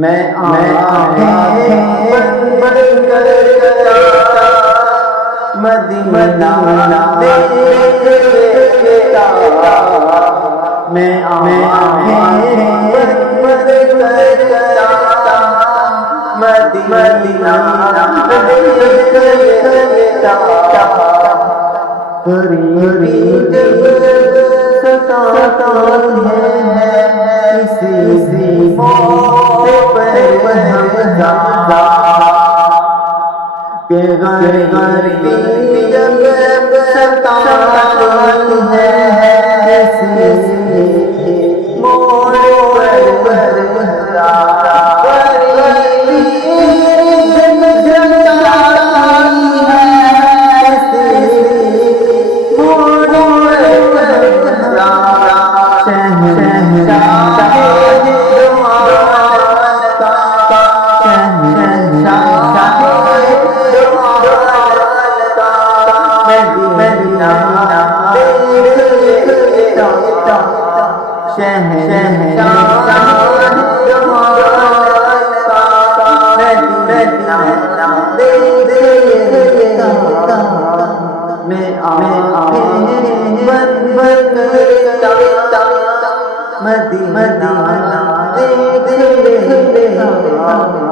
میں آنکھیں بند کر مدینہ دیکھتا، میں آنکھیں بند کر مدینہ دیکھتا، قریبی جب ستاتا ہے کسی موقع پر حمزہ کہ غریبی جب ستاتا ہے کسی موقع پر حمزہ، غریبی جب ستاتا ہے کسی موقع پر حمزہ، مدینہ دیکھ لیتا